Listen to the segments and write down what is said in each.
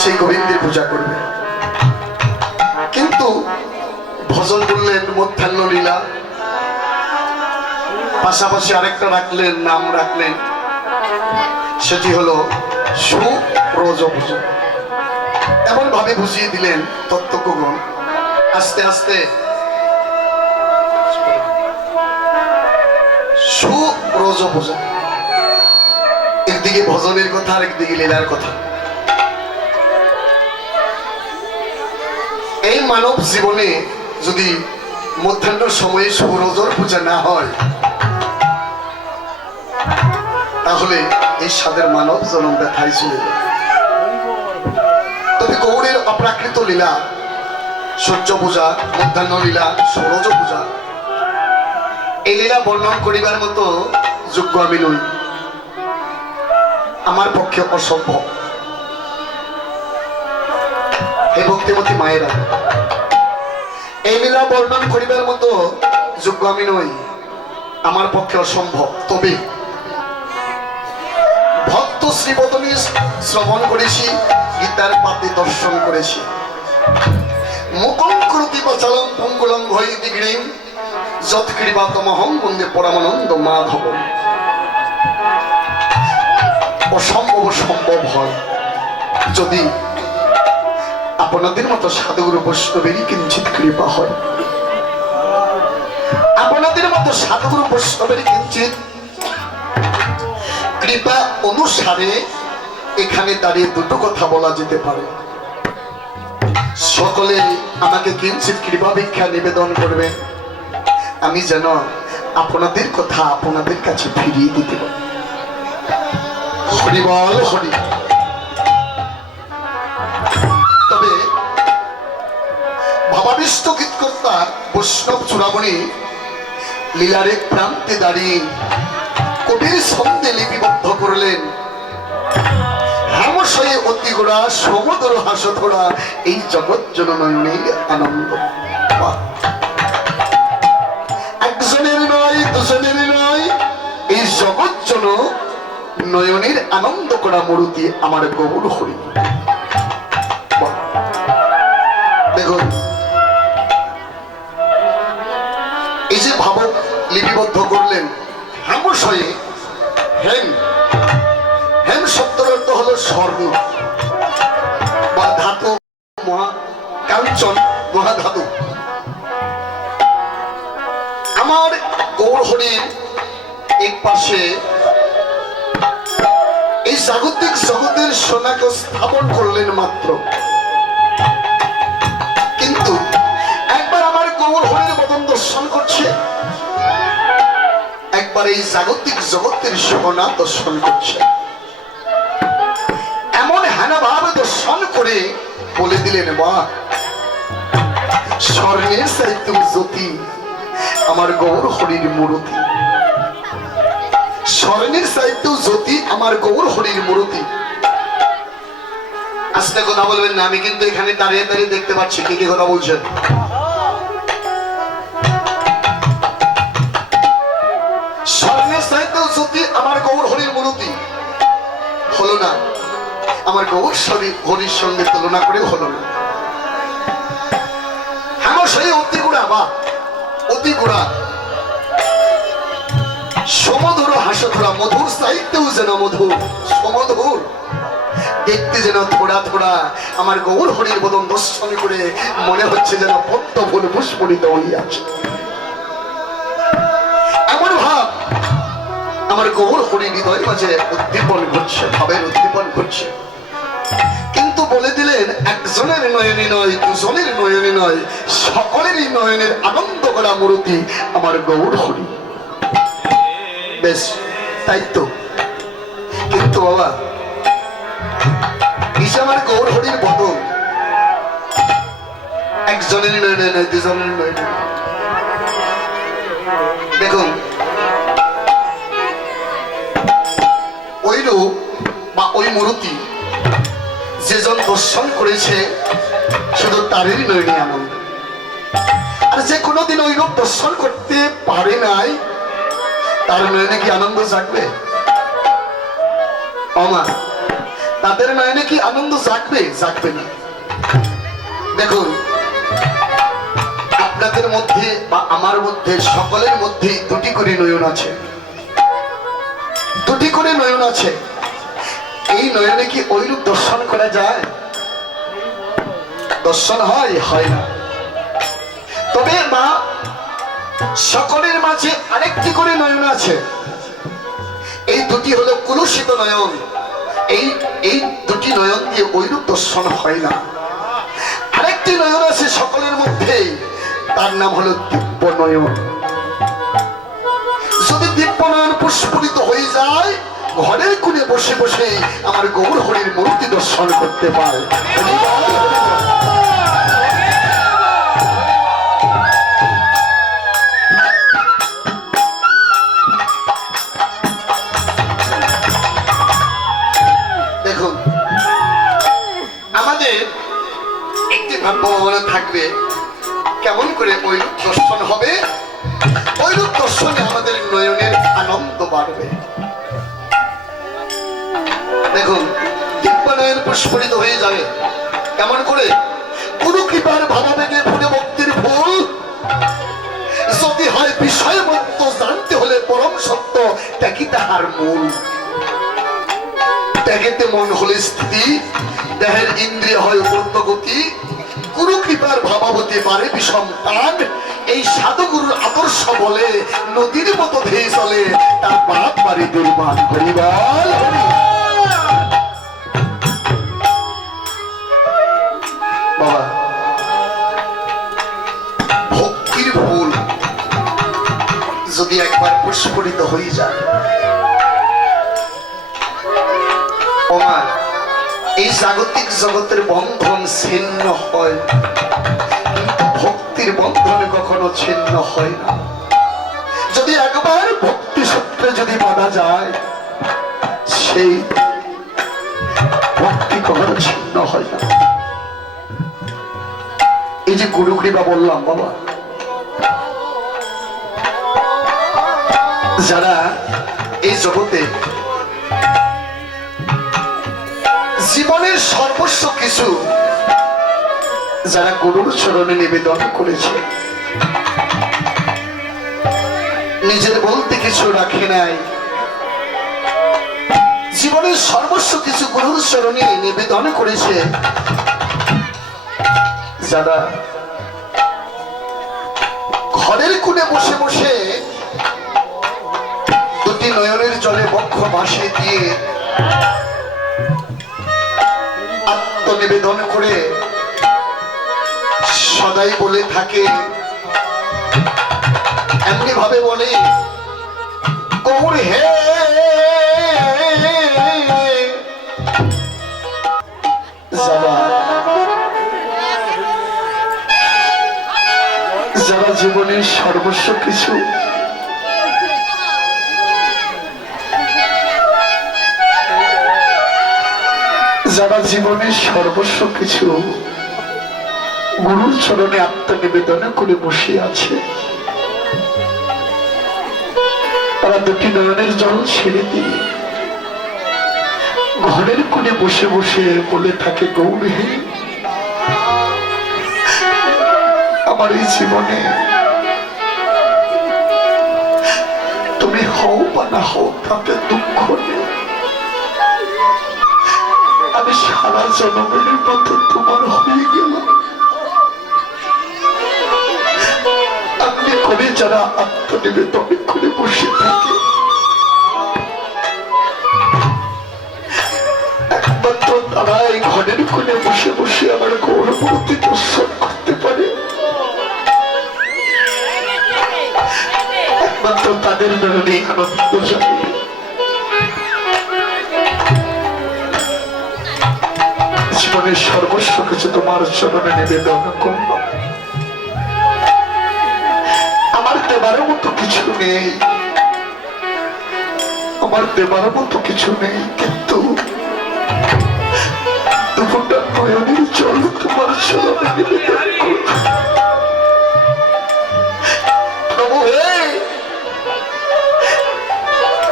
সেই গোবিন্দের পূজা করবে। কিন্তু ভজন করলেন মধ্যাহ্ন লীলা, পাশাপাশি আরেকটা রাখলেন, নাম রাখলেন, সেটি হলো সুব্রজ পূজা। এমন ভাবে বুঝিয়ে দিলেন তত্ত্বজ্ঞগণ, আস্তে আস্তে সুব্রজ পূজা, একদিকে ভজনের কথা আর একদিকে লীলার কথা। এই মানব জীবনে যদি মধ্যাহ্নের সময়ে সুব্রজর পূজা না হয়, তাহলে এই স্বাদের মানব জন্ম ব্যথায় চলে যাবে। তবে গৌড়ের অপ্রাকৃত লীলা, সূর্য পূজা, মধ্যাহ্ন লীলা, সুব্রজ পূজা, এই লীলা বর্ণন করিবার মতো যোগ্য আমি নই, আমার পক্ষে অসম্ভব। হে ভক্তিমতী মায়েরা, এই লীলা বর্ণন করিবার মতো যোগ্য আমি নই, আমার পক্ষে অসম্ভব। তবে ভক্ত শ্রীবদনী শ্রবণ করেছি, গীতার পাতে দর্শন করেছি। মুকং করতি বচলং পঙ্গুলং ভয়তি গিরিং যৎকৃপাতমহং বন্দে পরমানন্দ মাধব। অসম্ভব সম্ভব হয় যদি আপনাদের মতো সাধুগুরু বৈষ্ণবেরই কিঞ্চিত কৃপা হয়। আপনাদের মতো সাধুগুরু বৈষ্ণবেরই কিঞ্চিত কৃপা অনুসারে এখানে দাঁড়িয়ে দুটো কথা বলা যেতে পারে। সকলে আমাকে কিঞ্চিত কৃপা ভিক্ষা নিবেদন করবে, আমি যেন আপনাদের কথা আপনাদের কাছে ফিরিয়ে দিতে পারি। হরি বল হরি। তবে ভাবাবিষ্ট গীতকর্তা বৈষ্ণব চূড়ামণি লীলার এক প্রান্তে দাঁড়িয়ে কবির ছন্দে লিপিবদ্ধ করলেন, হামশয়ে অতি গোড়া সমুদর হাসধরা এই জগৎ জননীর আনন্দ। একজনের নয়, দুজনের নয়, এই জগৎ জন নয়নের আনন্দ করা মূর্তি আমার গৌর হরি। দেখুন, এই যে ভাবক লিপিবদ্ধ করলেন হামশয়ে, হেম, হেম শব্দের অর্থ হলো স্বর্ণ বা ধাতু, মহা কাঞ্চন, মহাধাতু। আমার গৌর হরির এক পাশে এই জাগতিক জগতের সোনাকে স্থাপন করলেন মাত্র, কিন্তু একবার আমার গৌর হরির বদন দর্শন করছে, একবার এই জাগতিক জগতের সোনা দর্শন করছে। এমন হেনাভাবে দর্শন করে বলে দিলেন, বাহ, স্বর্ণের চাইতে জ্যোতি আমার গৌর হরির মূর্তি, স্বর্ণের চাইতে জ্যোতি আমার গৌর হরির মূর্তি। আস্তে কথা বলবেন না, আমি কিন্তু এখানে দাঁড়িয়ে দাঁড়িয়ে দেখতে পাচ্ছি কি কি কথা বলছেন। স্বর্ণের চাইতে জ্যোতি আমার গৌর হরির মূর্তি হলো না, আমার গৌর হরির সঙ্গে তুলনা করে হলো না। আমার সেই অতি গুড়া, বা অতি গুড়া সমধুর হাসধরা, মধুর চাইতেও যেন মধুর, সমধুর দেখতে যেন থোড়া থোড়া। আমার গৌর হরির বদন দর্শন করে মনে হচ্ছে যেন পদ্ম ফুল পুষ্পরিত হইয়াছে, এমন ভাব আমার গৌর হরির হৃদয় মাঝে উদ্দীপন ঘটছে, ভাবের উদ্দীপন ঘটছে। কিন্তু বলে দিলেন, একজনের নয়নে নয়, দুজনের নয়নে নয়, সকলেরই নয়নের আনন্দ করা মূর্তি আমার গৌর হরি। বেশ, তাই তো। কিন্তু বাবা, ইসে আমার গৌর হরির বদন একজনের নয়নে নয়, দুজনের নয়নে। দেখুন, ওই রূপ বা ওই মূর্তি যেজন দর্শন করেছে শুধু তারেরই নয়নে আনন্দ। আর যে কোনোদিন ওই রূপ দর্শন করতে পারে নাই, তার নয়নে কি আনন্দ জাগবে? তাদের নয়নে কি আনন্দ জাগবে? জাগবে না। দেখুন, আপনাদের মধ্যে বা আমার মধ্যে সকলের মধ্যে দুটি করে নয়ন আছে, দুটি করে নয়ন আছে। এই নয়নে কি ঐরূপ দর্শন করা যায়? দর্শন হয়? হয় না। তবে মা, সকলের মাঝে আরেকটি করে নয়ন আছে। এই দুটি হলো কুলুষিত নয়ন। এই দুটি নয়ন দিয়ে ঐরূপ দর্শন হয় না। আরেকটি নয়ন আছে সকলের মধ্যে, তার নাম হলো দিব্য নয়ন। যদি দিব্য নয়ন পুষ্পরিত হয়ে যায়, ঘরের কোণে বসে বসে আমার গৌর হরির মূর্তি দর্শন করতে পারে। দেখুন, আমাদের একটি ভাবনা থাকবে, কেমন করে ঐরূপ দর্শন হবে, ঐরূপ দর্শনে আমাদের নয়নের আনন্দ বাড়বে। দেখুন, দিব্য নয়ন পুষ্পরিত হয়ে যাবে কেমন করে? গুরু কৃপার ভাবাবেগে ফুটে ভক্তির ফুল। যদি হয় বিষয় মত্ত, জানতে হলে পরম সত্য, ত্যাগই তাহার মূল। ত্যাগেতে মন হলে স্থিতি, দেহের ইন্দ্রিয় হয় ঊর্ধ্বগতি। গুরু কৃপার ভাবা হতে পারে বিষম টান। এই সাধুগুরুর আদর্শ বলে নদীর মতো ধেয়ে চলে, তার বাপ বাড়ি দুর্বান। হরিবল হরি। বাবা, ভক্তির ফুল যদি একবার পুষ্পরিত হয়ে যায়, ওমা, এই জাগতিক জগতের বন্ধন ছিন্ন হয়, কিন্তু ভক্তির বন্ধনে কখনো ছিন্ন হয় না। যদি একবার ভক্তি সূত্রে যদি বাঁধা যায়, সেই ভক্তি কখনো ছিন্ন হয় না। এই যে গুরু কৃপা বললাম বাবা, যারা এই জগতে জীবনের সর্বস্ব কিছু যারা গুরুর চরণে নিবেদন করেছে, নিজের বলতে কিছু রাখে নাই, জীবনের সর্বস্ব কিছু গুরুর চরণে নিবেদন করেছে, যারা ঘরের কোণে বসে বসে দুটি নয়নের জলে বক্ষ ভাসিয়ে দিয়ে আত্মনিবেদন করে সদাই বলে থাকে, এমনি ভাবে বলে, গৌর হে, যারা জীবনের সর্বস্ব কিছু যারা জীবনের সর্বস্ব কিছু গুরুর চরণে আত্মনিবেদন করে বসে আছে, তারা দুটি নয়নের জল ছেড়ে দিয়ে ঘরের কোণে বসে বসে বলে থাকে, গৌর হে, আমার এই জীবনে তুমি হও বা না হও তাতে দুঃখ নেই। আমি সারা জন্মের মতো তোমার হয়ে গেলাম। আপনি করে যারা আত্মনিবেদন করে বসে থাকে, একমাত্র তারাই ঘরের কোণে বসে বসে আমার গৌরবতী দর্শন করতে পারে। একমাত্র তাদের নয়নে আনন্দ জানে। জীবনের সর্বস্ব কিছু তোমার চরণে নিবেদন করব। আমার দেবার মতো কিছু নেই, আমার দেবার মতো কিছু নেই, কিন্তু দুপুরটা নয়নের জল তোমার চরণে নিবেদন করব। প্রভু হে,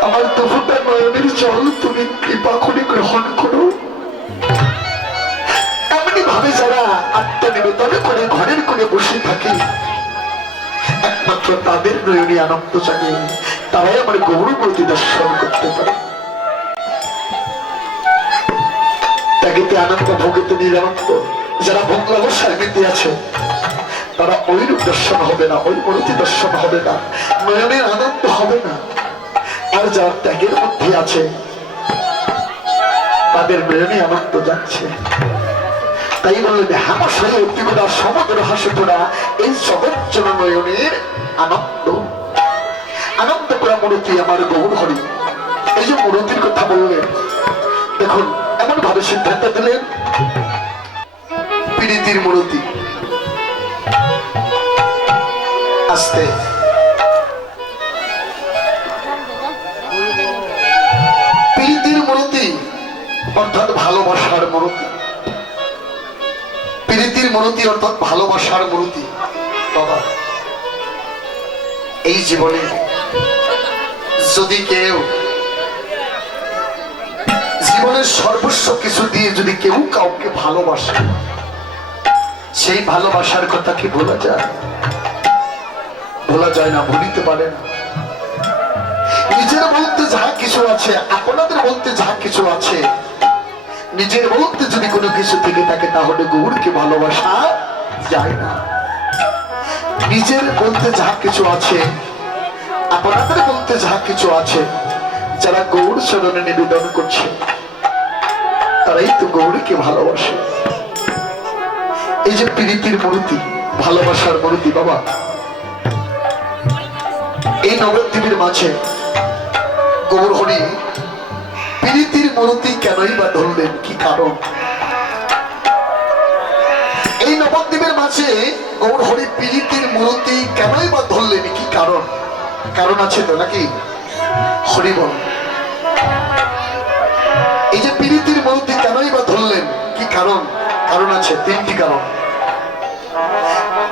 আমার দুপুরটা নয়নের জল তুমি কৃপা করে গ্রহণ করো। যারা আত্মনিবেদন করে ঘরের কোণে বসে থাকে, একমাত্র তাদের নয়নে আনন্দ জাগে, তারাই আমার গৌরবতী দর্শন করতে পারে। ত্যাগেতে আনন্দ, ভোগেতে নিরানন্দ। যারা ভোগ লালসায় মেতে আছে তারা ওই রূপ দর্শন হবে না, ওই মূর্তি দর্শন হবে না, নয়নের আনন্দ হবে না। আর যারা ত্যাগের মধ্যে আছে তাদের নয়নে আনন্দ যাচ্ছে। তাই বললেন হামাশাই অতিগুণা সমুদ্র হাসে তোরা, এই জগৎ জন নয়নের আনন্দ। আনন্দ করা মূর্তি আমার গৌর হরি। এই যে মূর্তির কথা বললেন, দেখুন এমন ভাবে সিদ্ধান্ত দিলেন, প্রীতির মূর্তি। আস্তে প্রীতির মূর্তি অর্থাৎ ভালোবাসার মূর্তি। প্রীতির মূর্তি অর্থাৎ ভালোবাসার মূর্তি। বাবা, এই জীবনে যদি কেউ জীবনের সর্বস্ব কিছু দিয়ে যদি কেউ কাউকে ভালোবাসে, সেই ভালোবাসার কথা কি ভোলা যায়? ভোলা যায় না, ভুলিতে পারে না। নিজের বলতে যাহা কিছু আছে, আপনাদের বলতে যাহা কিছু আছে, নিজের বলতে যদি কোনো কিছু থেকে থাকে তাহলে গৌরকে ভালোবাসা যায় না। নিজের বলতে যাহা কিছু আছে, আপনাদের বলতে যাহা কিছু আছে, যারা গৌর চরণে নিবেদন করছে তারাই তো গৌরীকে ভালোবাসে। এই যে প্রীতির মূর্তি, ভালোবাসার মূর্তি। বাবা, এই নবদ্বীপের মাঝে গৌর হরি প্রীতির মূর্তি কেনই বা ধরলেন, কি কারণ? এই নবদ্বীপের মাঝে গৌর হরি প্রীতির মূর্তি কেনই বা ধরলেন, কি কারণ? কারণ আছে তো নাকি? হরি বল। এই যে প্রীতির মূর্তি কেনই বা ধরলেন, কি কারণ? কারণ আছে, তিনটি কারণ।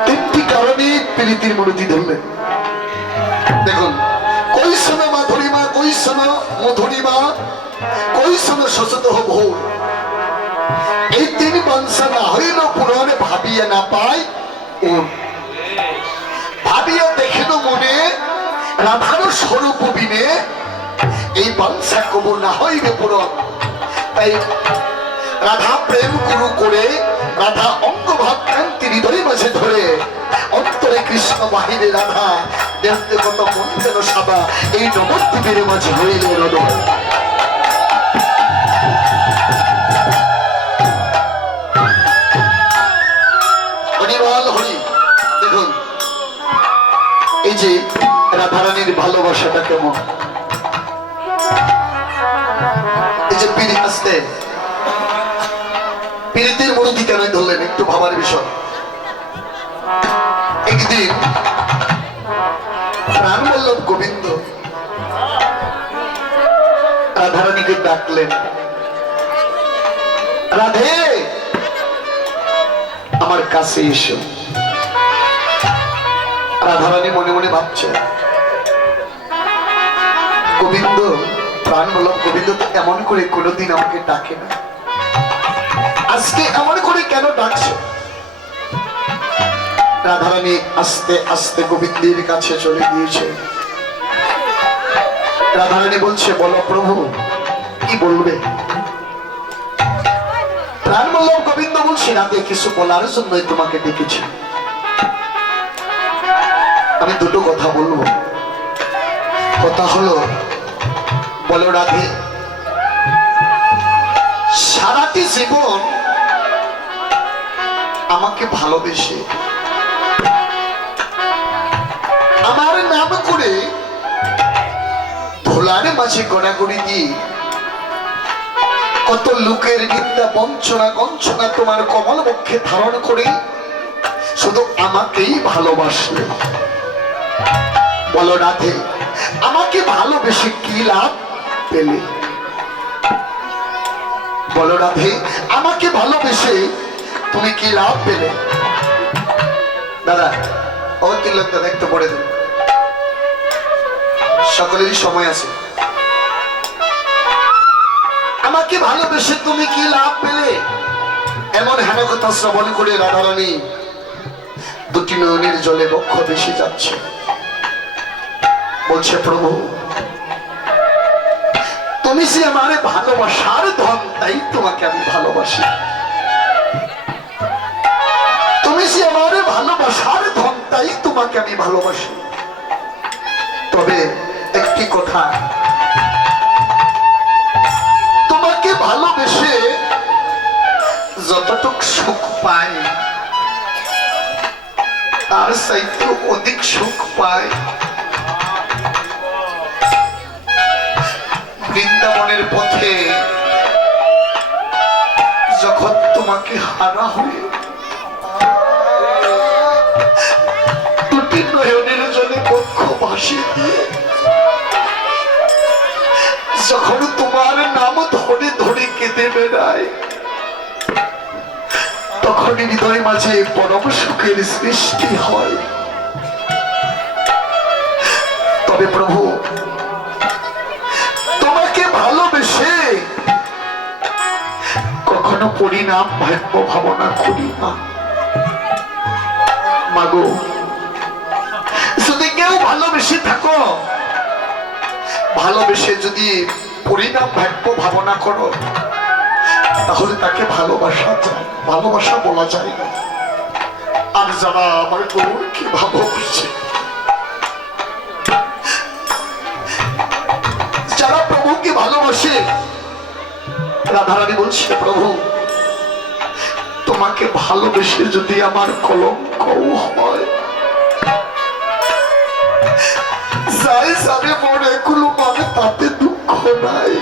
তিনটি কারণে প্রীতির মূর্তি ধরলেন। দেখুন, কৈশন মাধুরিমা, কৈশন মধুরিমা, কৈশন শশত ভোর, এই তিন বংশ না হইল পুরনে ভাবিয়া না পাই ওর। ভাবিয়া দেখিল মনে রাধার স্বরূপ বিনে, এই বংশা কব না হইবে পুরন। তাই রাধা প্রেম গুরু করে, রাধা অঙ্গ ভাব ক্রান্তি হৃদয় মাঝে ধরে, অন্তরে কৃষ্ণ বাহিরে রাধা, দেখতে কত মন যেন সাদা, এই নবদ্বীপের মাঝে হইলে রদ। হরিবল হরি। দেখুন এই যে রাধারানীর ভালোবাসাটা কেমন, এই যে পিড়ি আসতে প্রীতির মূর্তি কেন ধরলেন, একটু ভাবার বিষয়। একদিন প্রাণবল্লভ গোবিন্দ রাধারানীকে ডাকলেন, রাধে আমার কাছে এসো। রাধারানী মনে মনে ভাবছে, গোবিন্দ, প্রাণবল্লভ গোবিন্দ তো এমন করে কোনোদিন আমাকে ডাকে না, আজকে এমন করে কেন ডাকছে? রাধারানী আস্তে আস্তে গোবিন্দের কাছে চলে গিয়েছে। রাধারানী বলছে, বলো প্রভু কি বলবে? প্রাণবল্লভ গোবিন্দ বলছে, রাধে কিছু বলার জন্যই তোমাকে ডেকেছি। আমি দুটো কথা বলবো। কথা হলো, বলো রাধে, সারাটি জীবন আমাকে ভালোবেসে আমার নাম করে ধোলার মাঝে গড়াগড়ি দিয়ে কত লোকের নিন্দা বঞ্চনা গঞ্চনা তোমার কমল বক্ষে ধারণ করে শুধু আমাকেই ভালোবাসলে। বলো রাধে, আমাকে ভালোবেসে কি লাভ পেলে? বলো রাধে, আমাকে ভালোবেসে তুমি কি লাভ পেলে? দাদা, ও তিলক দাদা একটু পড়ে দেন, সকলেরই সময় আছে। আমাকে ভালোবেসে তুমি কি লাভ পেলে? এমন হেন কথা শ্রবণ করে রাধারানী দুটি নয়নের জলে বক্ষ ভেসে যাচ্ছে। বলছে, প্রভু তুমি যে আমার ভালোবাসার ধন, তাই তোমাকে আমি ভালোবাসি। তুমি যে আমার ভালোবাসার ধন, তাই তোমাকে আমি ভালোবাসি। তবে একটি কথা, তোমাকে ভালোবেসে যতটুক সুখ পাই, তার চাইতে অধিক সুখ পাই বৃন্দাবনের পথে যখন তোমাকে হারা হয়ে দুটি নয়নের জলে বক্ষ ভাসিয়ে দিয়ে যখন তোমার নাম ধরে ধরে কেঁদে বেড়ায়, তখন হৃদয় মাঝে পরম সুখের সৃষ্টি হয়। তবে প্রভু তোমাকে ভালোবেসে কখনো পরিণাম ভাগ্য ভাবনা করি না। মাগো, যদি কেউ ভালোবেসে থাকো, ভালোবেসে যদি পরিণাম ভাগ্য ভাবনা করো, তাহলে তাকে ভালোবাসা যায়, ভালোবাসা বলা যায় না। আর যারা আমার গৌরকে ভালোবাসে, যারা প্রভুকে ভালোবাসে, রাধারানী বলছে, প্রভু তোমাকে ভালোবেসে যদি আমার কলঙ্ক হয়, যাই যাবে মনে এগুলো মানে তাতে দুঃখ নাই।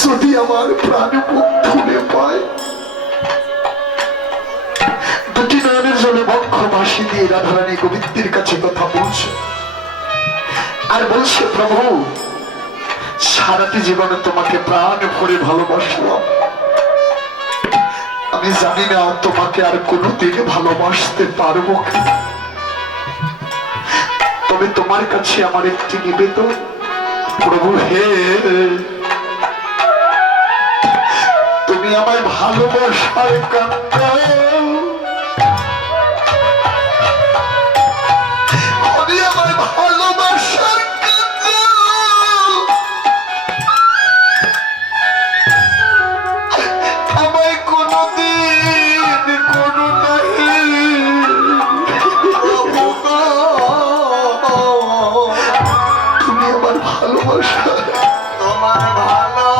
যদি আমার প্রাণ মুখ ধুলে পায়, দুটি নয়নের জলে বক্ষ ভাসি দিয়ে রাধারানী গোবিন্দের কাছে কথা বলছে। আর বলছে, প্রভু সারাটি জীবনে তোমাকে প্রাণ ভরে ভালোবাসলাম, আমি জানি না তোমাকে আর কোনোদিন ভালোবাসতে পারবো কিনা। তবে তোমার কাছে আমার একটি নিবেদন, প্রভু হে, তুমি আমায় ভালোবাসার কান্না, আমি আমার ভালোবাসার কান্না আমায় কোনদিন করো নাই। তুমি আমার ভালোবাসা, তোমার ভালো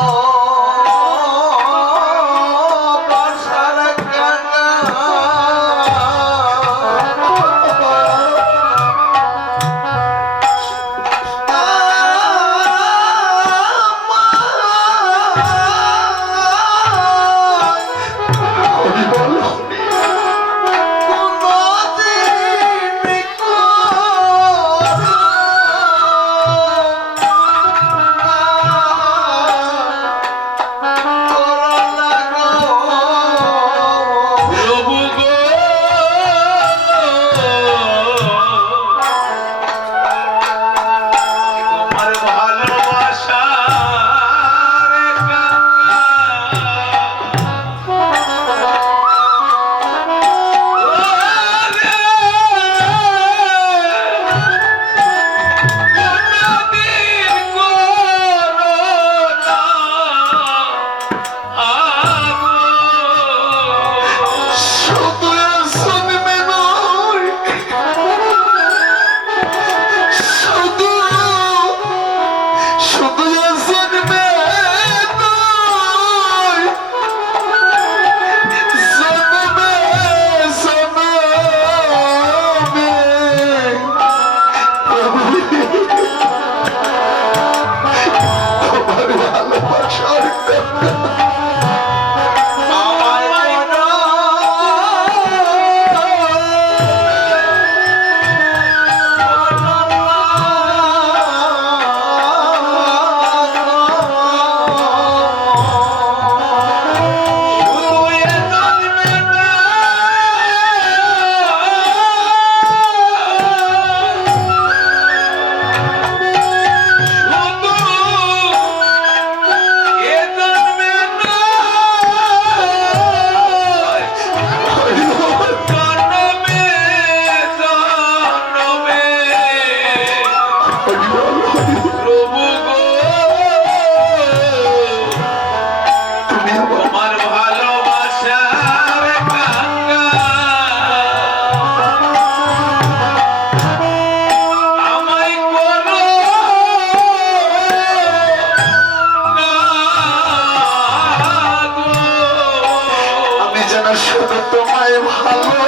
শুধু তোমায় ভালো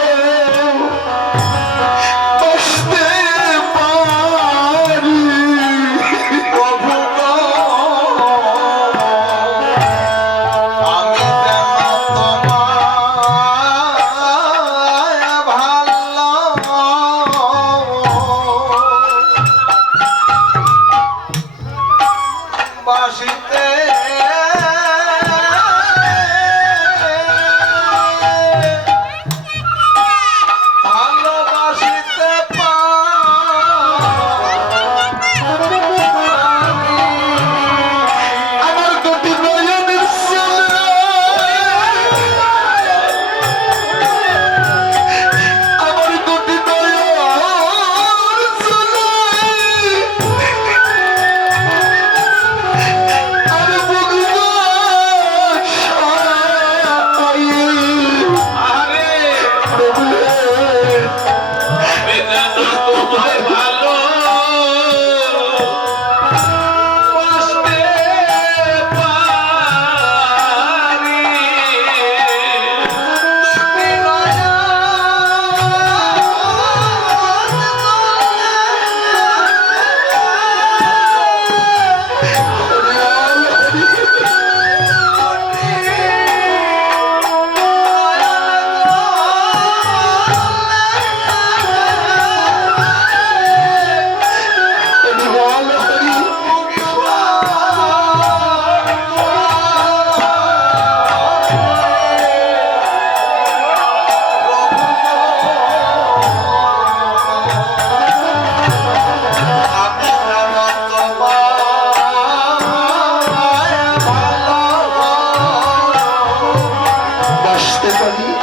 বাসতে পারি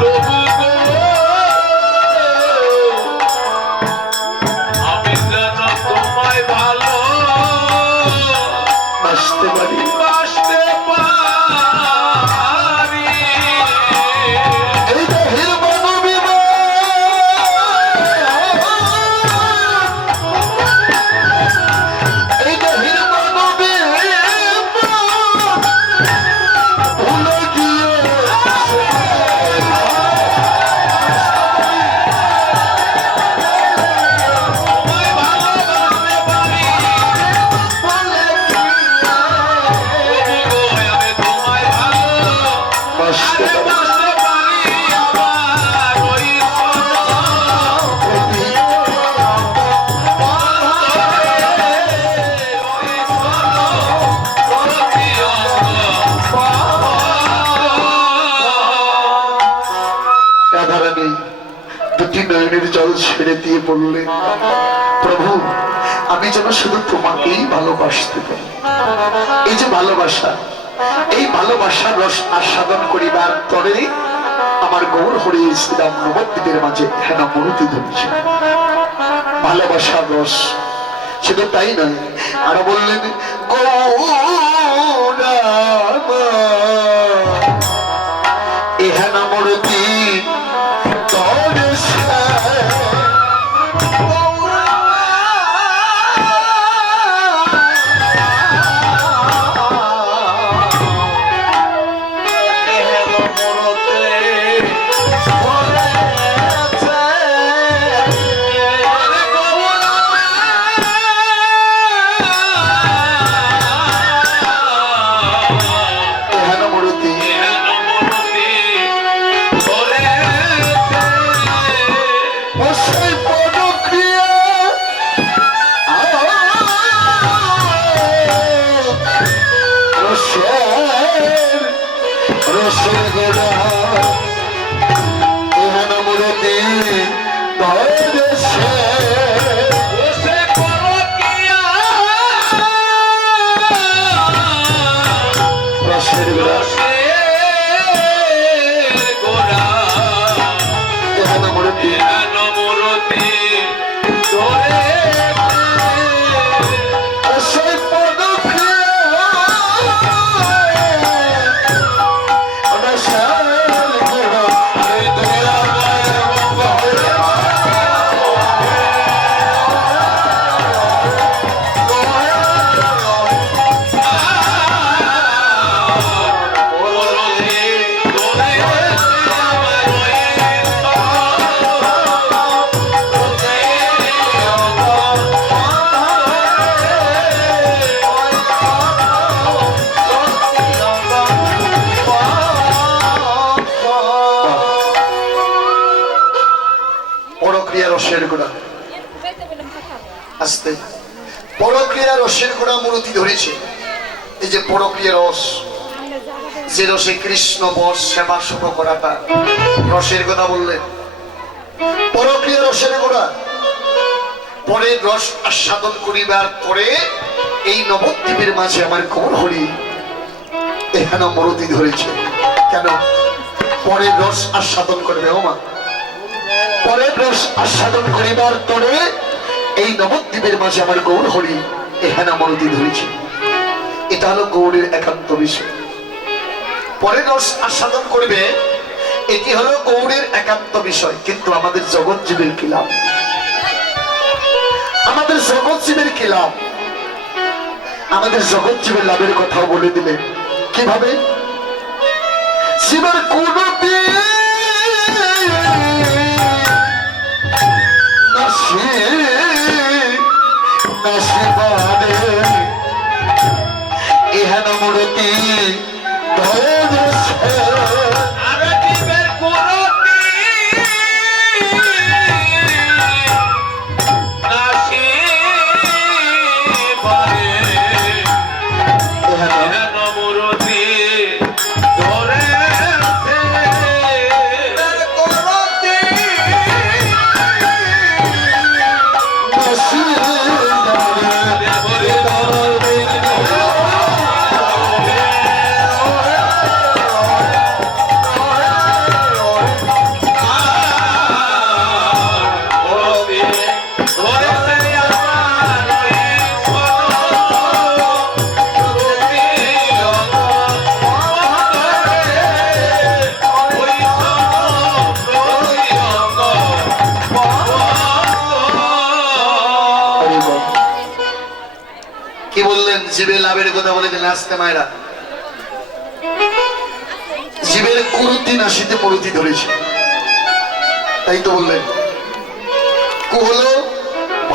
প্রভু গো। আমি যেন তোমায় ভালো বাসিতে জল ছেড়ে দিয়ে বললেন, প্রভু আমি যেন শুধু তোমাকেই ভালোবাসতে পারি। এই যে ভালোবাসা, এই ভালোবাসার রস আস্বাদন করিবার তরে আমার গৌর হরি শ্রীরাম নবদ্বীপের মাঝে হেন মূর্তি ধরেছে ভালোবাসার রস। শুধু তাই নয়, আরো বললেন এহেন মূর্তি পরক্রিয়া রসের গোড়া মূর্তি ধরেছে। এই যে পরক্রিয়া রস, যে রসে কৃষ্ণ বস সেবা শুভ করাটা, রসের কথা বললেন। পরক্রিয়া রসের গোড়া, পরে রস আস্বাদন করিবার পরে এই নবদ্বীপের মাঝে আমার কোন হরি এখানে মূর্তি ধরেছে। কেন? পরে রস আস্বাদন করবে। ও মা, পরে রস আস্বাদন করিবার পরে এই নবদ্বীপের মাঝে আমার গৌর হরি এখানে মূর্তি ধরেছে। এটা হলো গৌরের একান্ত বিষয়। পরে রস আস্বাদন করবে, এটি হলো গৌরের একান্ত বিষয়। কিন্তু আমাদের জগৎ জীবের কি লাভ? আমাদের জগৎ জীবের কি লাভ? আমাদের জগৎ জীবের লাভের কথাও বলে দিলে কিভাবে? শিবের কোন এহেন মূর্তি জীবের লাভের কথা বলে দিলেন। আসতে মায়েরা, জীবের কুরুতি নাশিতে মূর্তি ধরেছে, তাই তো বললেন। কু হলো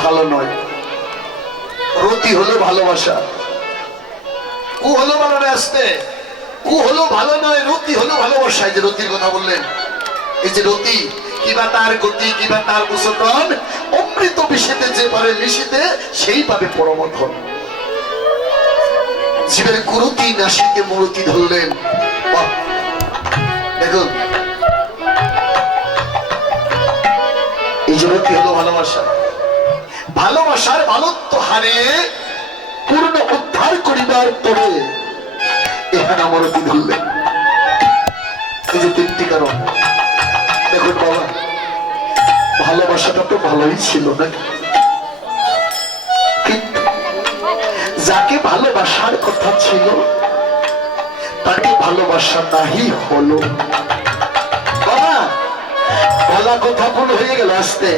ভালো নয়, রতি হলো ভালোবাসা। কু হলো ভালো নয়, আসতে কু হলো ভালো নয়, রতি হলো ভালোবাসা। এই যে রতির কথা বললেন, এই যে রতি কিবা তার গতি কিবা তার কুশতন, অমৃত বিষেতে যে পারে মিশিতে সেই পাবে পরমধন। জীবের কুরুতি নাশিতে মূর্তি ধরলেন। দেখুন, এই জন্য কি হলো ভালোবাসা। ভালোবাসার ভালোত্ব হারে পূর্ণ উদ্ধার করিবার পরে এখানে মূর্তি ধরলেন। এই যে তিনটি কারণ। দেখুন বাবা, ভালোবাসাটা তো ভালোই ছিল নাকি? যাকে ভালোবাসার কথা ছিল তাকে ভালোবাসা নাহি হলো। বাবা, বলা কথা ভুল হয়ে গেল, আসতে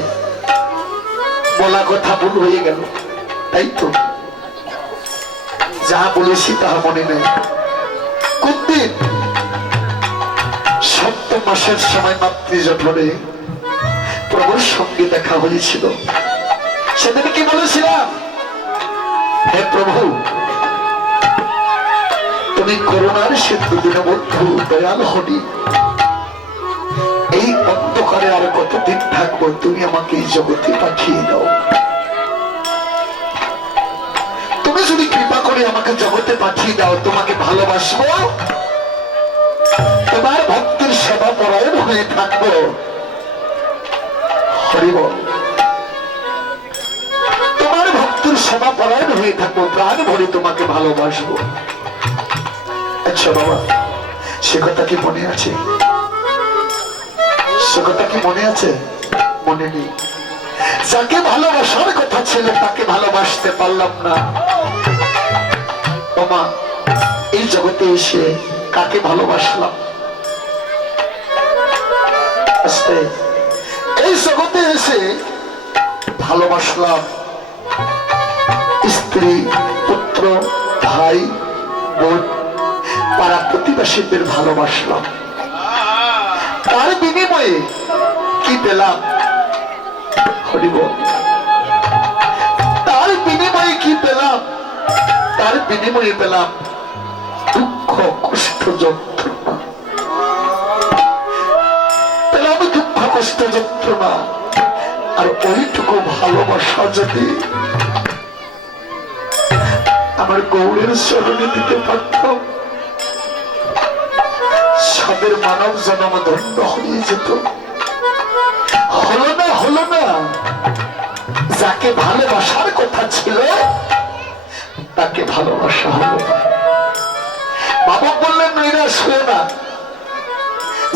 বলা কথা ভুল হয়ে গেল, তাই তো যা বলেছি তাহা মনে নেই। কোনদিন? সপ্তম মাসের সময় মাতৃজঠরে প্রভুর সঙ্গে দেখা হয়েছিল। সেদিন কি বলেছিলাম? হে প্রভু, তুমি করুণার সিন্ধু দীনবন্ধু দয়াল হরি, এই অন্ধকারে আর কতদিন থাকবো? তুমি আমাকে এই জগতে পাঠিয়ে দাও। তুমি যদি কৃপা করে আমাকে জগতে পাঠিয়ে দাও, তোমাকে ভালোবাসবো, তোমার ভক্তের সেবা পরায়ণ হয়ে থাকবো। হরিবল, তোমার ভক্তের সেবা পরায়ণ হয়ে থাকবো, প্রাণ ভরে তোমাকে ভালোবাসবো। আচ্ছা বাবা, সে কথা কি মনে আছে? সে কথা কি মনে আছে? মনে নেই। যাকে ভালোবাসার কথা ছিল তাকে ভালোবাসতে পারলাম না। বাবা, এই জগতে এসে কাকে ভালোবাসলাম? এই জগতে এসে ভালোবাসলাম স্ত্রী, পুত্র, ভাই, বোন, পাড়া প্রতিবেশীদের ভালোবাসলাম। তার বিনিময়ে কি পেলাম? হরিবল। তার বিনিময়ে কি পেলাম? তার বিনিময়ে পেলাম দুঃখ, কষ্ট, যন্ত্রণা। পেলাম দুঃখ, কষ্ট, যন্ত্রণা। আর ওইটুকু ভালোবাসা যদি আমার গৌরের চরণে দিতে পারতাম, সবের মানব জন্ম ধন্য হয়ে যেত। হলো না, যাকে ভালোবাসার কথা ছিল তাকে ভালোবাসা হলো না। বাবা বললেন নৈরাশ হয়ে না,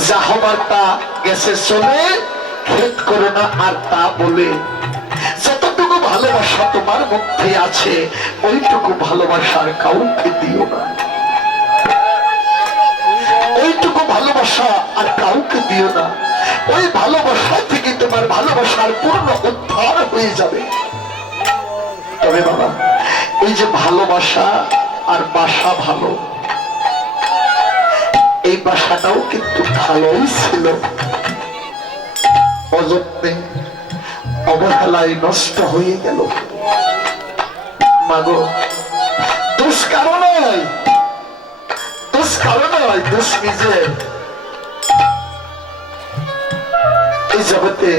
যা হবার তা গেছে চলে, খেদ করো না আর তা বলে। যতটুকু ভালোবাসা তোমার মধ্যে আছে ওইটুকু ভালোবাসার কাউকে দিও না, ওইটুকু ভালোবাসা আর কাউকে দিও না। ওই ভালোবাসা থেকে তোমার ভালোবাসার পূর্ণ উদ্ধার হয়ে যাবে। তবে বাবা, এই যে ভালোবাসা আর বাসা ভালো, এই বাসাটাও কিন্তু ভালোই ছিল, অযত্নে অবহেলায় নষ্ট হয়ে গেল। মাগো, দোষ কারো নয়, দোষ কারো নয়, দোষ নিজের। এই জগতে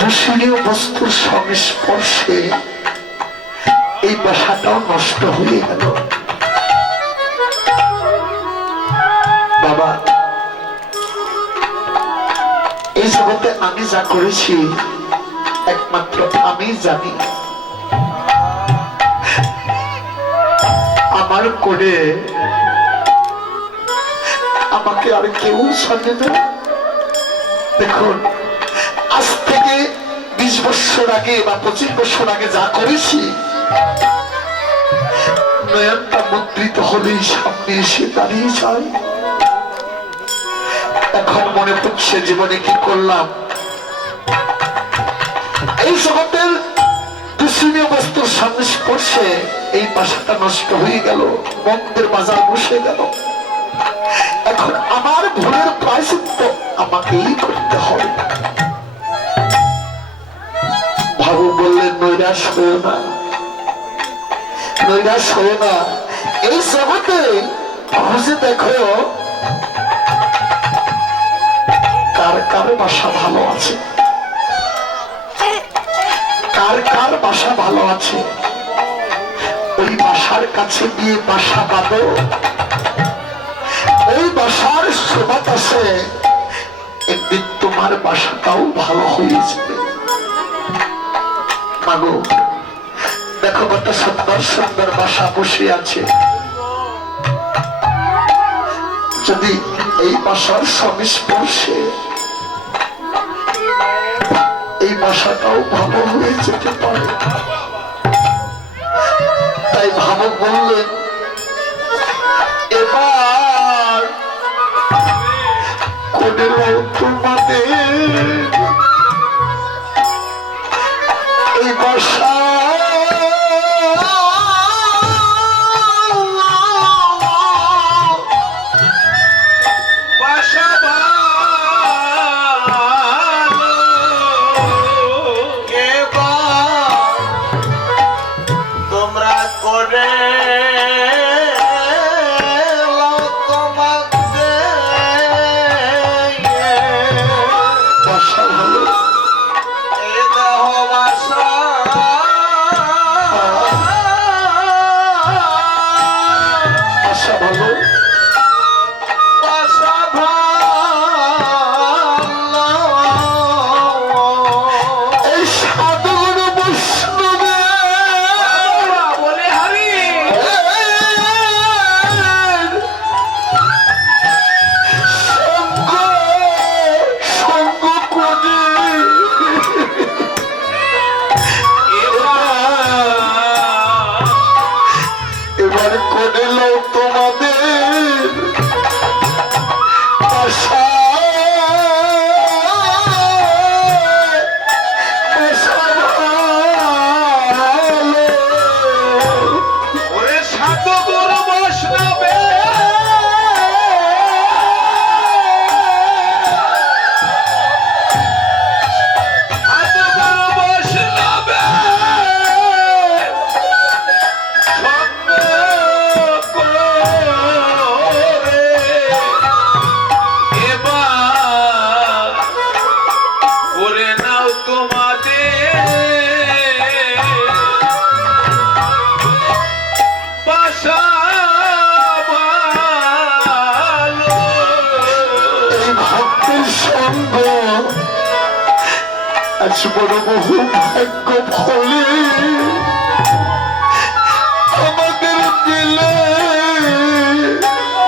দূষণীয় বস্তুর সংস্পর্শে এই বাসাটাও নষ্ট হয়ে গেল। বাবা, এই জগতে আমি যা করেছি একমাত্র আমি জানি। আমার কোলে আমাকে আর কেউ জানে না। দেখুন, আজ থেকে 20 বছর আগে বা 25 বছর আগে যা করেছি, নয়নটা মুদ্রিত হলেই সামনে এসে দাঁড়িয়ে যায়। এখন মনে পড়ছে জীবনে কি করলাম। এই জগতের দূষণীয় বস্তুর সংস্পর্শে এই বাসাটা নষ্ট হয়ে গেল, মন্দের বাজার বসে গেল। এখন আমার ভুলের প্রায়শ্চিত্ত আমাকেই করতে হবে। ভাবু বললেন নৈরাশ হয়ে না, নৈরাশ হয়ে না। এই জগতে খুঁজে দেখো কার কার বাসা ভালো আছে, কার কার বাসা ভালো আছে। ওই বাসার কাছে গিয়ে বাসা বাঁধো, ওই বাসার শোভা আছে, একদিন তোমার বাসাটাও ভালো হয়ে যাবে। মাগো, দেখো কত সুন্দর সুন্দর বাসা বসে আছে। যদি এই বাসার সংস্পর্শে এই বাসাটাও ভালো হয়ে যেতে পারে। তাই ভাবক বললেন, এবার কোনেও তোমাদের এই বাসা জীবন বহু ভাগ্য ফলে আমাদের মিলে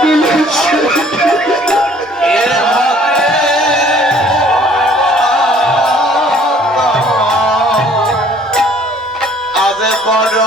মিলেছে। আজ বড়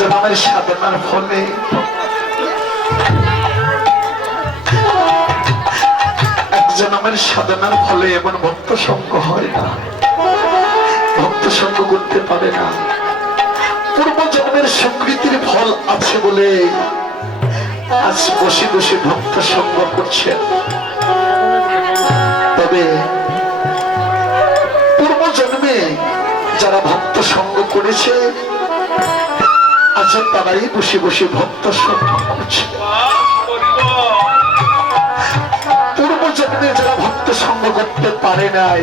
জন্মের সাধনার ফলে জন্মের সাধনার ফলে এমন ভক্ত সঙ্গ হয় না, ভক্ত সঙ্গ করতে পারে না। পূর্ব জন্মের সংগীতির ফল আছে বলে আজ বসে বসে ভক্ত সঙ্গ করছেন। তবে পূর্ব জন্মে যারা ভক্ত সঙ্গ করেছে আজ তারাই বসে বসে ভক্ত সঙ্গ করছে। পূর্ব জন্মে যারা ভক্ত সঙ্গ করতে পারে নাই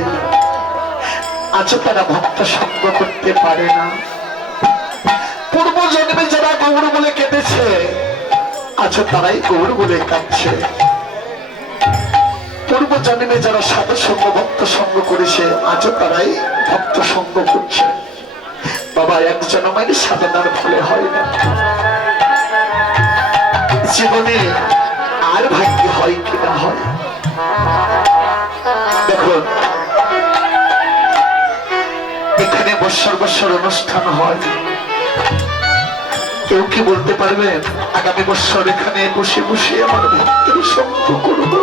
আজ তারা ভক্ত সঙ্গ করতে পারে না। পূর্ব জন্মে যারা গৌর বলে কেঁদেছে আজ তারাই গৌর বলে কাঁদছে। পূর্ব জন্মে যারা সাধু সঙ্গ ভক্ত সঙ্গ করেছে আজ তারাই ভক্ত সঙ্গ করছে। বাবা, এক জন্মের সাধনার ফলে হয় না, জীবনে আর ভাগ্য হয় কি না হয়। দেখুন, এখানে বৎসর বৎসর অনুষ্ঠান হয়। কেউ কি বলতে পারবেন আগামী বৎসর এখানে বসে বসে আমার ভক্তের সঙ্গ করব?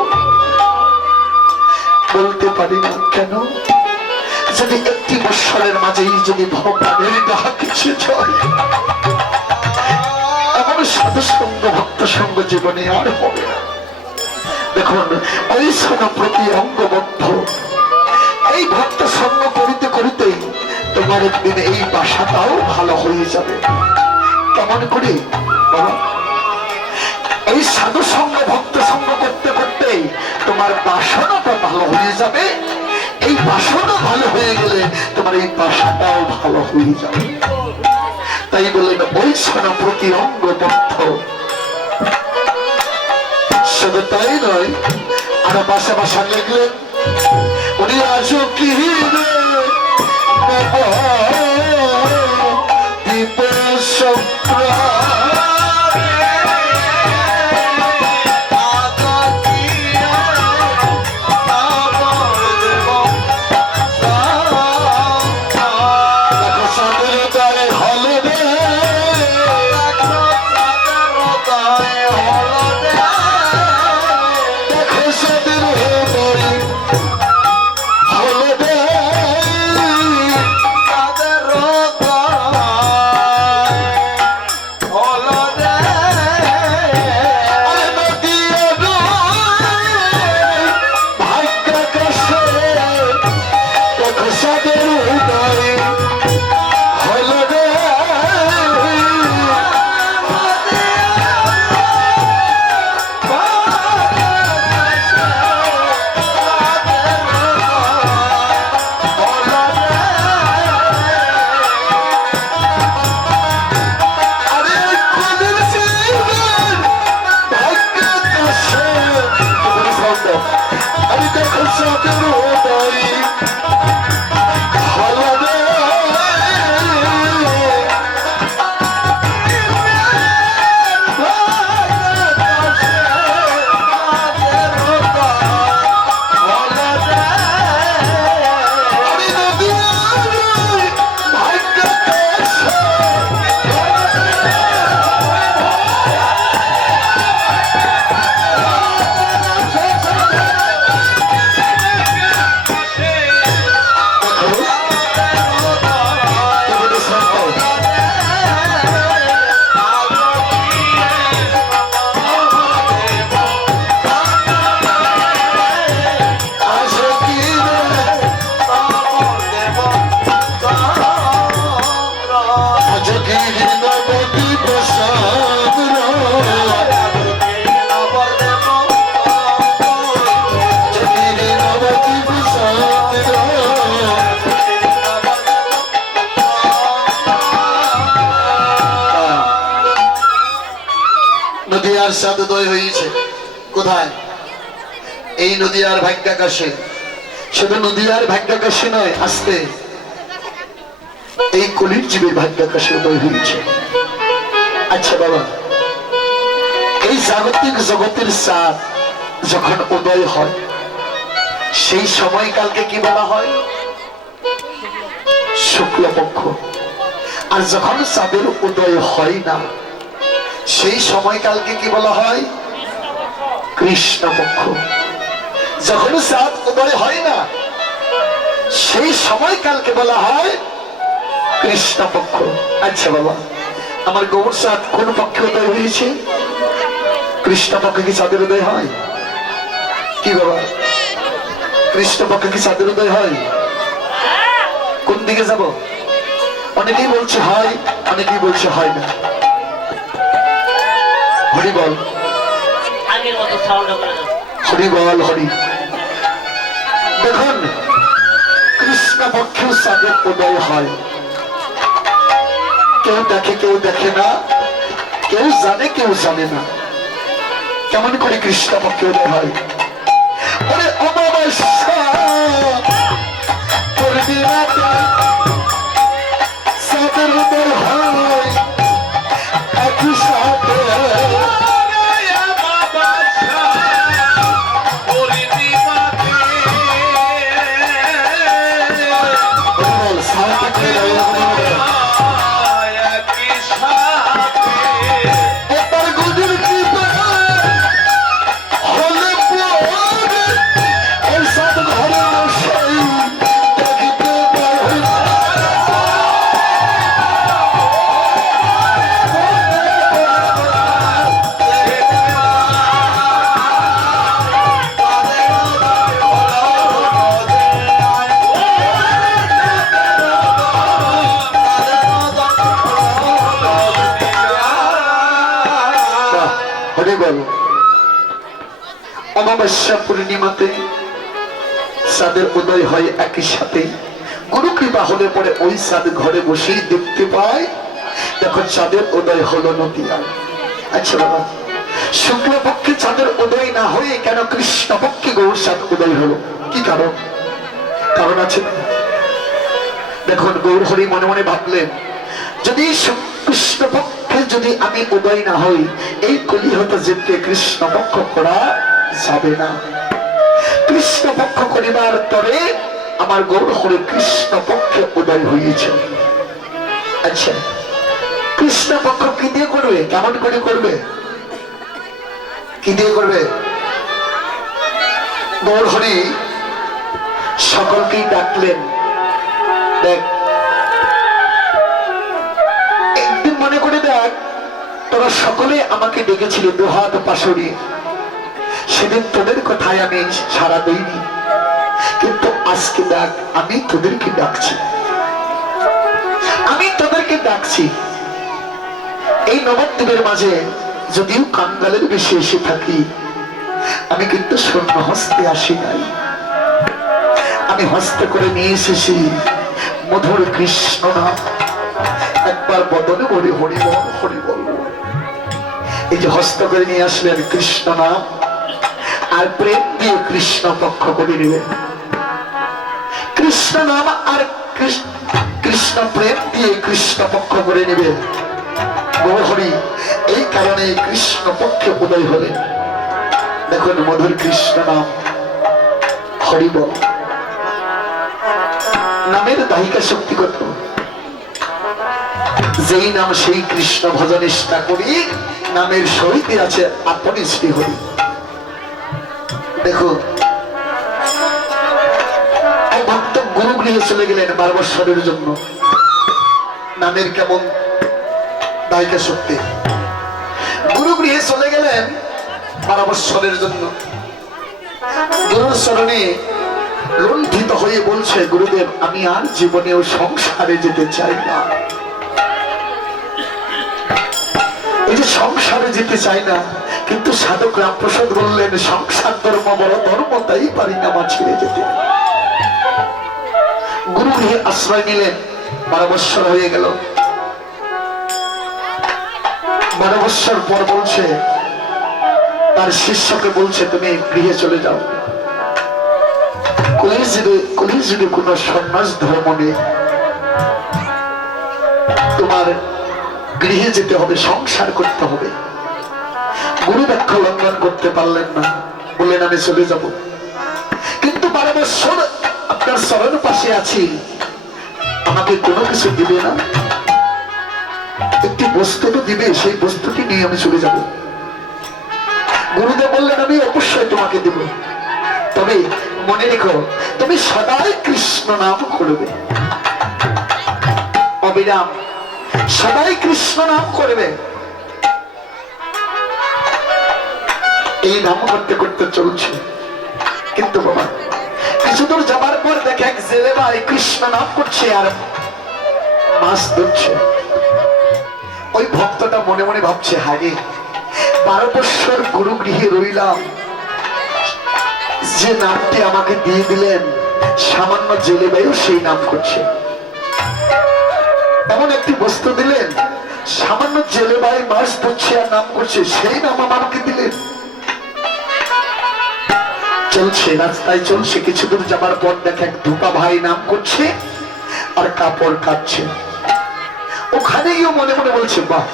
বলতে পারি না। কেন? যদি একটি বৎসরের মাঝেই যদি ভগবানের ডাক কিছু হয়, এমন সাধু সঙ্গ ভক্ত সঙ্গ জীবনে আর হবে না। দেখুন, ওই প্রতি অঙ্গবদ্ধ এই ভক্ত সঙ্গ করিতে করিতে তোমার একদিন এই বাসাটাও ভালো হয়ে যাবে। কেমন করে বাবা? এই সাধু সঙ্গ ভক্ত সঙ্গ করতে করতে তোমার বাসনাটা ভালো হয়ে যাবে। এই বাসনা ভালো হয়ে গেলে তোমার এই বাসাটাও ভালো হয়ে যাবে। তাই বললেন ওই সোনা প্রতি অঙ্গবদ্ধ। শুধু তাই নয়, আরো বাসা বাসা লিখলেন উনি আজও কি নদিয়ার সাধুদয় হয়েছে কোথায়? এই নদিয়ার ভাগ্যাকাশে। শুধু নদিয়ার ভাগ্যাকাশে নয়, আসতে এই কলির জীবের ভাগ্যাকাশে উদয় হয়েছে। আচ্ছা বাবা, এই জাগতিক জগতের চাঁদ যখন উদয় হয় সেই সময়কালকে কি বলা হয়? শুক্লপক্ষ। আর যখন চাঁদের উদয় হয় না সেই সময়কালকে কি বলা হয়? কৃষ্ণপক্ষ। যখন চাঁদ উদয় হয় না সেই সময়কালকে বলা হয় কৃষ্ণপক্ষ। আচ্ছা বাবা, আমার গৌর চাঁদ কোন পক্ষে উদয় হয়েছে? কৃষ্ণপক্ষে কি চাঁদের উদয় হয়? কি বাবা, কৃষ্ণপক্ষে কি চাঁদের উদয় হয়? কোন দিকে যাব? অনেকেই বলছে হয়, অনেকেই বলছে হয় না। হরি বল, হরি বল, হরি। দেখুন, কৃষ্ণপক্ষেও চাঁদের উদয় হয়। কেউ দেখে কেউ দেখে না, কেউ জানে কেউ জানে না। কেমন করে কৃষ্ণপক্ষে উদয় হয়? ওরে অমাবস্যা পূর্ণিমাতে চাঁদের উদয় হয় একই সাথে। অমাবস্যা পূর্ণিমাতে চাঁদের উদয় হয় একই সাথে। গুরু কৃপা হলে পরে ওই চাঁদ ঘরে বসেই দেখতে পায় দেখো চাঁদের উদয় হলো নদিয়ায়। আচ্ছা বাবা, শুক্লপক্ষে চাঁদের উদয় না হয়ে কেন কৃষ্ণপক্ষে গৌর চাঁদ উদয় হলো? কি কারণ? কারণ আছে। দেখুন, গৌর হরি মনে মনে ভাবলেন, যদি কৃষ্ণপক্ষে যদি আমি উদয় না হই, এই কলি হতে যেতে কৃষ্ণপক্ষ করা যাবে না। কৃষ্ণপক্ষ করিবার তরে আমার গৌর হরি কৃষ্ণপক্ষে উদয় হয়েছে। আচ্ছা, কৃষ্ণপক্ষ কি দিয়ে করবে? কেমন করে করবে? কি দিয়ে করবে? গৌর হরি সকলকেই ডাকলেন। দেখ, একদিন মনে করে দেখ, তোরা সকলে আমাকে ডেকেছিলি দুহাত পাশরি, সেদিন তোদের কথায় আমি সাড়া দিইনি, কিন্তু আজকে ডাক, আমি তোদেরকে ডাকছি, আমি তোদেরকে ডাকছি। এই নবদ্বীপের মাঝে যদিও কাঙ্গালের বেশি এসে থাকি, আমি কিন্তু শূন্য হস্তে আসি নাই। আমি হস্তে করে নিয়ে এসেছি মধুর কৃষ্ণ নাম। একবার বদনে বলি হরি বল, হরি বল। এই যে হস্ত করে নিয়ে আসলেন কৃষ্ণ নাম, আর প্রেম দিয়ে কৃষ্ণ পক্ষ করে নেবেন। কৃষ্ণ নাম আর কৃষ্ণ প্রেম দিয়ে কৃষ্ণ পক্ষ করে নেবেন। গৌর হরি এই কারণে কৃষ্ণ পক্ষে উদয় হলেন। দেখুন, মধুর কৃষ্ণ নাম, হরি বল। নামের দাহিকা শক্তি কত! যেই নাম সেই কৃষ্ণ ভজনিষ্ঠা করি, নামের সহিতে আছে আপনি শ্রী হরি। দেখো, এক ভক্ত গুরু গৃহে চলে গেলেন 12 বৎসরের জন্য। নামের কেমন দায়িকা শক্তি! গুরু গৃহে চলে গেলেন 12 বৎসরের জন্য। গুরুর চরণে লুণ্ঠিত হয়ে বলছে, গুরুদেব, আমি আর জীবনেও সংসারে যেতে চাই না। এই যে সংসারে যেতে চাই না, কিন্তু সাধক রামপ্রসাদ বললেন, সংসার ধর্ম বড় ধর্ম, তাই পারি না মা ছেড়ে যেতে। গুরু গৃহে আশ্রয় নিলেন। 12 বৎসর হয়ে গেল। 12 বৎসর পর বলছে, তার শিষ্যকে বলছে, তুমি গৃহে চলে যাও। কলিযুগে কোন সন্ন্যাস ধর্ম নেই, তোমার গৃহে যেতে হবে, সংসার করতে হবে। গুরু ব্যাখ্যা লঙ্ঘন করতে পারলেন না, বললেন আমি চলে যাব, কিন্তু 12 বৎসর আপনার চরণ পাশে আছি, আমাকে কোনো কিছু দিবে না? বস্তুটা দিবে সেই বস্তুটি নিয়ে আমি চলে যাব। গুরুদেব বললেন আমি অবশ্যই তোমাকে দেব, তবে মনে রেখো তুমি সদাই কৃষ্ণ নাম করবে, অবিরাম সদাই কৃষ্ণ নাম করবে। এই নাম করতে করতে চলছে, কিন্তু বাবা কিছু দূর যাবার পর দেখে এক জেলে ভাই কৃষ্ণ নাম করছে আর মাছ ধরছে। ওই ভক্তটা মনে মনে ভাবছে, হায় 12 বৎসর গুরু গৃহে রইলাম, যে নামটি আমাকে দিয়ে দিলেন সামান্য জেলে ভাইও সেই নাম করছে। এমন একটি বস্তু দিলেন সামান্য জেলে ভাই মাছ ধরছে আর নাম করছে, সেই নাম আমাকে দিলেন। চলছে রাস্তায় চলছে, কিছু দূর যাবার পর দেখে এক ধোপা ভাই নাম করছে আর কাপড় কাটছে। ওখানে গিয়ে মনে মনে বলছে, বাহ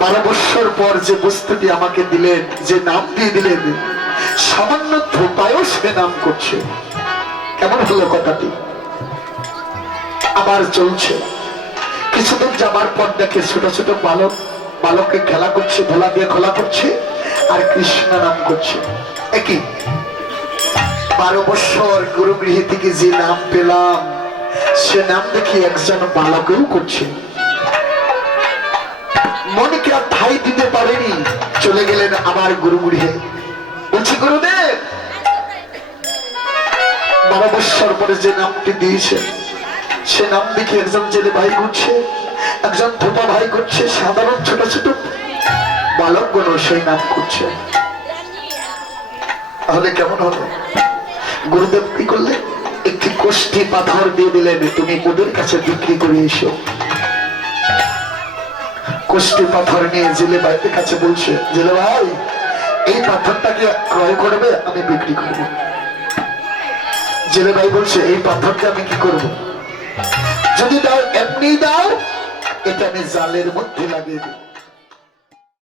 12 বৎসর পর যে বস্তুটি আমাকে দিলেন, যে নাম দিয়ে দিলেন, সামান্য ধোপায়ও সে নাম করছে। কেমন হলো কথাটি? আবার চলছে, কিছুদিন যাবার পর দেখে ছোট ছোট বালককে খেলা করছে, ধোলা দিয়ে খোলা করছে আর কৃষ্ণ নাম করছে। একই 12 বৎসর গুরু গৃহে থেকে যে নাম পেলাম সে নাম দেখি একজন বালকেও করছে। মনকে আর ঠাই দিতে পারেনি, চলে গেলেন আবার গুরু গৃহে। বলছি, গুরুদেব 12 বৎসর পরে যে নামটি দিয়েছে সে নাম দেখি একজন জেলে ভাই করছে, একজন ধোপা ভাই করছে, সাধারণ ছোট ছোট বালকগুলো সেই নাম করছে। তাহলে কেমন হলো? গুরুদেব কি করলেন? একটি কোষ্ঠী পাথর দিয়ে দিলেন, তুমি ওদের কাছে বিক্রি করে এসো। কোষ্ঠী পাথর নিয়ে জেলে ভাইয়ের কাছে বলছে, জেলে ভাই এই পাথরটাকে ক্রয় করবে, আমি বিক্রি করবো। জেলে ভাই বলছে, এই পাথরটা আমি কি করব? যদি দাও এমনি দাও, এটা আমি জালের মধ্যে লাগিয়ে দেব।